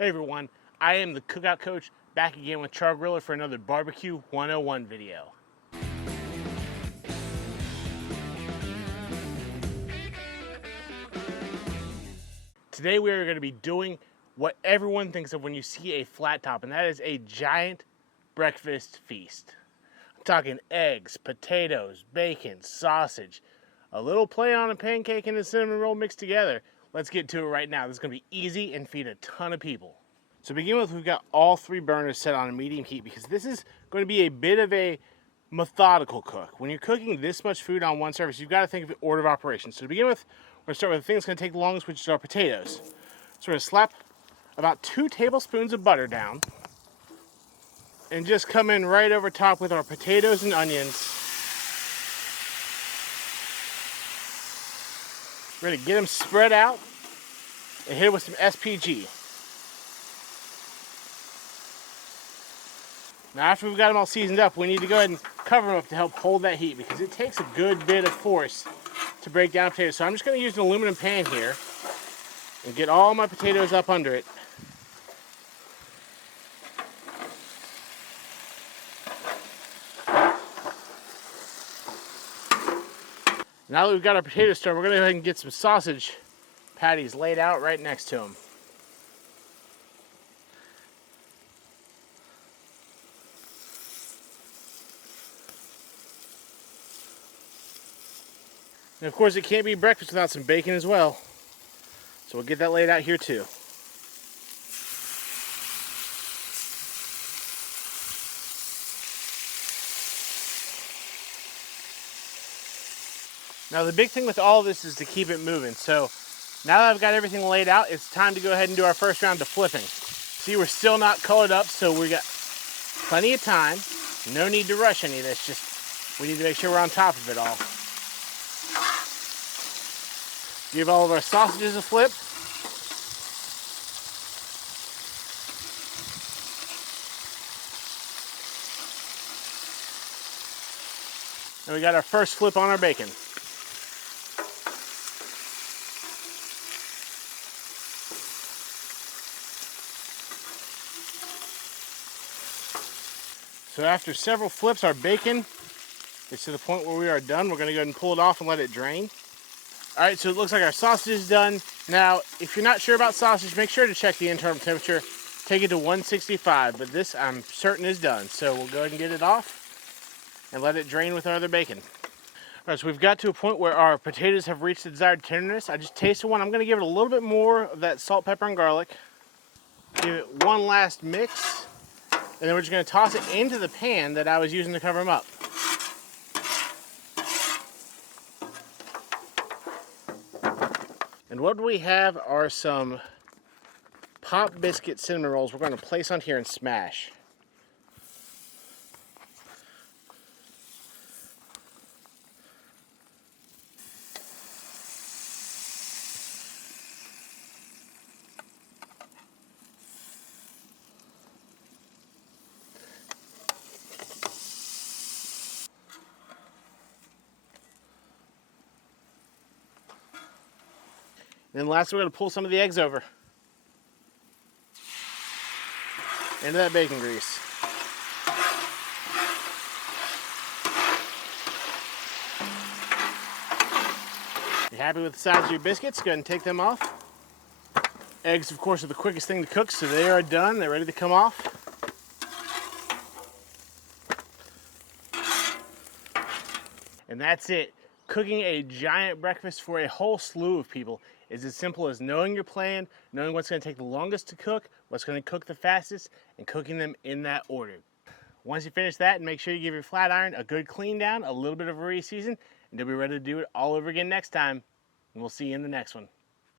Hey everyone, I am the Cookout Coach, back again with Char-Griller for another BBQ 101 video. Today we are going to be doing what everyone thinks of when you see a flat top, and that is a giant breakfast feast. I'm talking eggs, potatoes, bacon, sausage, a little play on a pancake and a cinnamon roll mixed together. Let's get to it right now. This is going to be easy and feed a ton of people. So to begin with, we've got all three burners set on a medium heat because this is going to be a bit of a methodical cook. When you're cooking this much food on one surface, you've got to think of the order of operations. So to begin with, we're going to start with the thing that's going to take the longest, which is our potatoes. So we're going to slap about 2 tablespoons of butter down and just come in right over top with our potatoes and onions. We're going to get them spread out and hit it with some SPG. Now after we've got them all seasoned up, we need to go ahead and cover them up to help hold that heat because it takes a good bit of force to break down potatoes. So I'm just going to use an aluminum pan here and get all my potatoes up under it. Now that we've got our potatoes started, we're going to go ahead and get some sausage patties laid out right next to them. And of course, it can't be breakfast without some bacon as well. So we'll get that laid out here too. Now the big thing with all of this is to keep it moving. So now that I've got everything laid out, it's time to go ahead and do our first round of flipping. See, we're still not colored up, so we got plenty of time. No need to rush any of this, just we need to make sure we're on top of it all. Give all of our sausages a flip. And we got our first flip on our bacon. So after several flips, our bacon is to the point where we are done. We're going to go ahead and pull it off and let it drain. All right, so it looks like our sausage is done. Now, if you're not sure about sausage, make sure to check the internal temperature. Take it to 165, but this I'm certain is done. So we'll go ahead and get it off and let it drain with our other bacon. All right, so we've got to a point where our potatoes have reached the desired tenderness. I just tasted one. I'm going to give it a little bit more of that salt, pepper, and garlic. Give it one last mix. And then we're just going to toss it into the pan that I was using to cover them up. And what we have are some pop biscuit cinnamon rolls we're going to place on here and smash. Then lastly, we're going to pull some of the eggs over into that bacon grease. If you're happy with the size of your biscuits, go ahead and take them off. Eggs, of course, are the quickest thing to cook, so they are done. They're ready to come off. And that's it. Cooking a giant breakfast for a whole slew of people is as simple as knowing your plan, knowing what's going to take the longest to cook, what's going to cook the fastest, and cooking them in that order. Once you finish that, make sure you give your flat iron a good clean down, a little bit of a re-season, and you'll be ready to do it all over again next time. And we'll see you in the next one.